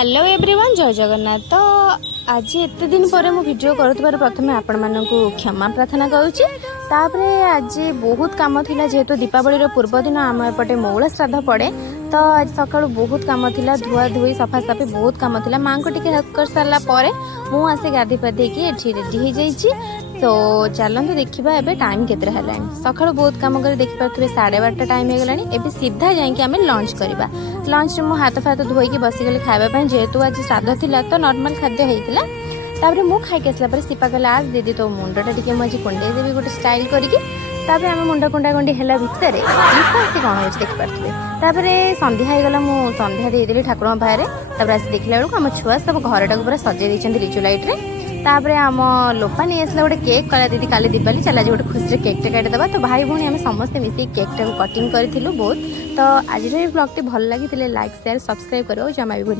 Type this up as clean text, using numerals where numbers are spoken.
Hello everyone जय जगन्नाथ। तो आज एत दिन पर मु वीडियो करुथबार प्रथमे आपण मानकु क्षमा प्रार्थना करुच्ची। तापरे आज बहुत काम थिला जेहेतु दीपावली पूर्व दिन आम एपटे मौला श्राद्ध पड़े। तो आज सकाळु बहुत काम थिला, धुआ धुई सफा सफी बहुत काम थिला। माँ को टिके हेल्प कर सारा परे मु आसे गाधी पाधी की एठी रेडी हो जाइछि। तो चलते देखा एबे टाइम केतरा हेलानी। सकाळु बहुत काम कर देखि पाथबे 12:30 टाइम हो गलानी। एबे सीधा जाइके आमे लंच करबा। लंच मु हाथ फाथ धोईकी बसीगली खाइबा पई, जेहेतु आज श्राद्ध थिला तो नॉर्मल खाद्य हेइतिला। तापरे मु खाइके आसला पर सिपा कहला आज दीदी तो मुंडटा टिके मु आज कुंडे देबी गोटे स्टाइल करिकी। तापरे आमे मुंडा कुंडा कुंडी हेला भितरे लिपासी कोन होछ देखि पाथबे। तापरे संध्या हे गला, मु संध्या दे देली ठाकुर बाहरे। तापरे आसी देखिला बेलको हम छुआ सब घरटा पूरा सजे दैछन लिचु लाइट रे। तापरे आम लोपा नहीं आसला गोटे केक कला दीदी काली दीपावली चला गोटे खुशी केक टे काटिदेवा। तो भाई भौणी आम समस्ते मिसी केक टाक कटिंग करूँ बहुत। तो आज ब्लॉग टी भल लगी लाइक शेयर सब्सक्राइब करो जमा भी भूल।